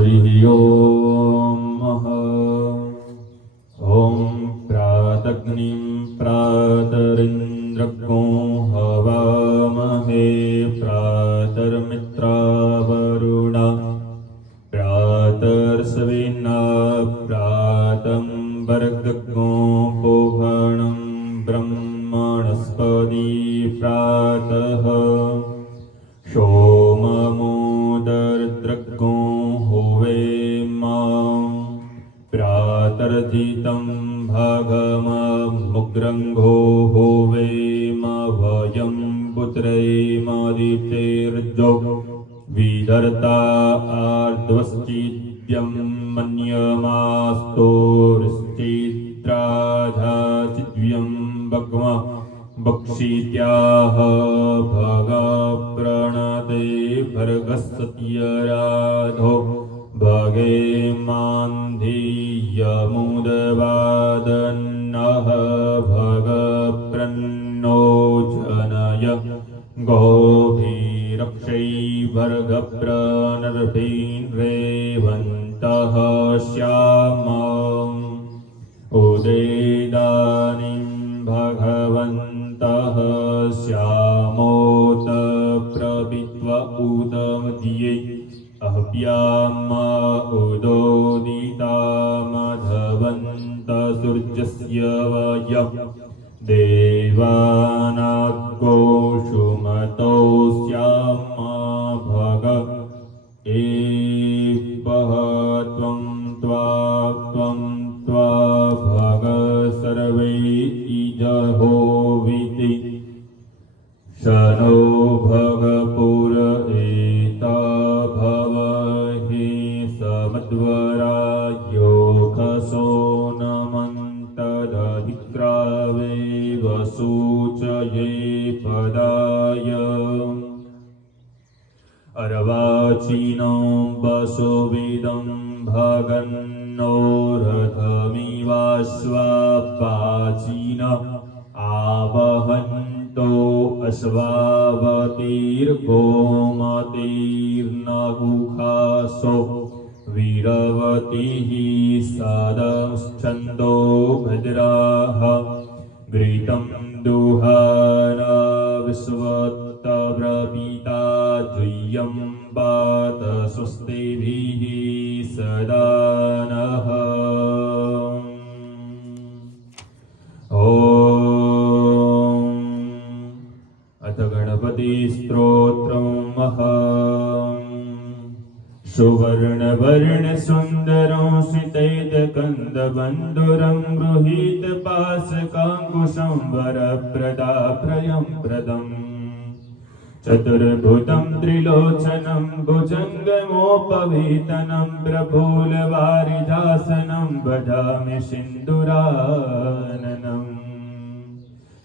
हरिः ओम्। ॐ प्रातग्निं प्रातरिन्द्रगो हवामहे प्रातर्मित्रावरुणा प्रातर्सविना प्रातं वर्गगो पोहणं ब्रह्मणस्पति प्रातः सोममोदर्द्रगो हुवेमां प्रातर्जितं भागममुग्रङ्घो हुवेम वयं पुत्रैमादितेर्जो विदर्ता आर्द्वश्चिद्यं मन्यमास्तोर्श्चित्राधाचिद्यं भग्मा बक्षित्याह भगप्रणदे भर्गसत्यराधो भगे मान्धीयमुदवादन्नः भगप्रन्नो जनय गोभिरक्षै भर्गप्रनर्भिन्रेवन्तः श्यामम् उदेदानीं भगवन्तः श्यामोत प्रवित्वा उदमदिये अह्व्याम उदोदिता मधवन्त सूर्यस्य वयम् देवानाग्गो सुमतो श्याम भग एपः त्वं त्वा भग सर्वे इजहोविति शनो भगपुर एता भवहि समद्वरायोखसो नमन्तदधिक्रावे वसूचये पदाय अर्वाचीनो वसुविदं भगन्नो रथमिवाश्वापाचीन आवहन्तो अश्वावतीर्गोमतीर्नहुखासो वीरवतीः सदश्छन्दो भद्राः घृतं दुहाना विश्वत्तव्रपीता जुह्यं पात स्वस्तिभिः सदा नः। अथ गणपति स्तोत्रम्। सुवर्णवर्ण सुन्दरं श्रितैतकन्दबन्धुरं गृहीतपाशकाङ्कुशं वरप्रदाभ्रयं प्रदम् चतुर्भुजं त्रिलोचनं भुजङ्गमोपवेतनं प्रफुल्लवारिजासनं भजामि सिन्दूराननम्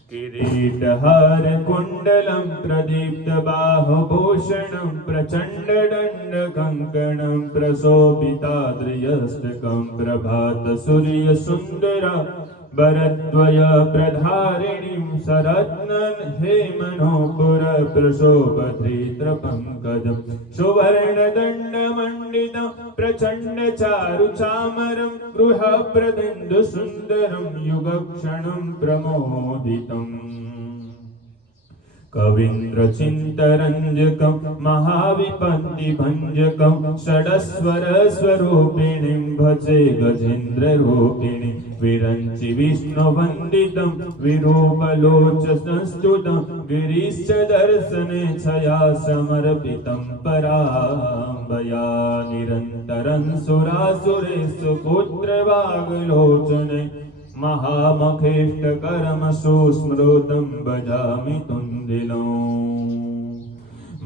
किरीटहारकुण्डलं प्रदीप्तबाहुभूषणं प्रचण्डदण्डकङ्कणं प्रशोभिताद्रियस्तकं प्रभातसूर्यसुन्दरा वरद्वय प्रधारिणीं सरत्नं हेमनोपुरप्रशोभधृतपङ्कजं सुवर्णदण्डमण्डितं प्रचण्डचारुचामरं गृहप्रदिन्दुसुन्दरं युगक्षणं प्रमोदितम् कवीन्द्रचिन्तरञ्जकं महाविपत्तिभञ्जकं षडस्वरस्वरूपिणीं भजे गजेन्द्ररूपिणीं विरञ्चि विष्णुवन्दितं विरूपलोचनस्तुतं गिरीश दर्शने छया समर्पितं पराम्बया निरन्तरं सुरासुरेषु पुत्रवाग्लोचने महामखेष्टकरमसु स्मृतं भजामि तुन्दिलो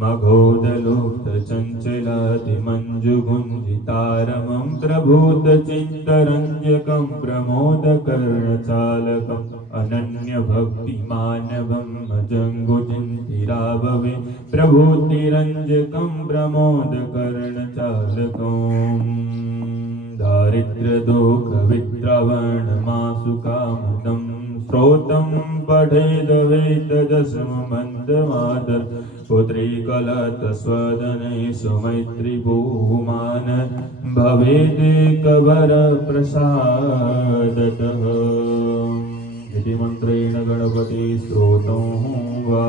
मघोदलोक्तचञ्चलादिमञ्जुगुञ्जितारमं प्रभूतचित्तरञ्जकं प्रमोदकर्णचालकम् अनन्यभक्तिमानवं जङ्गुचिन्तिराभवे प्रभूतिरञ्जकं प्रमोदकर्णचालकम् दारिद्र्यदुःखविद्रावणमासुकामदं स्रोतं पठेदवेतदशममन्दमादर पुत्री कलतस्वदने सुमैत्रिभूमान भवेदेकवरप्रसादतः इति मन्त्रेण गणपति स्तोतं वा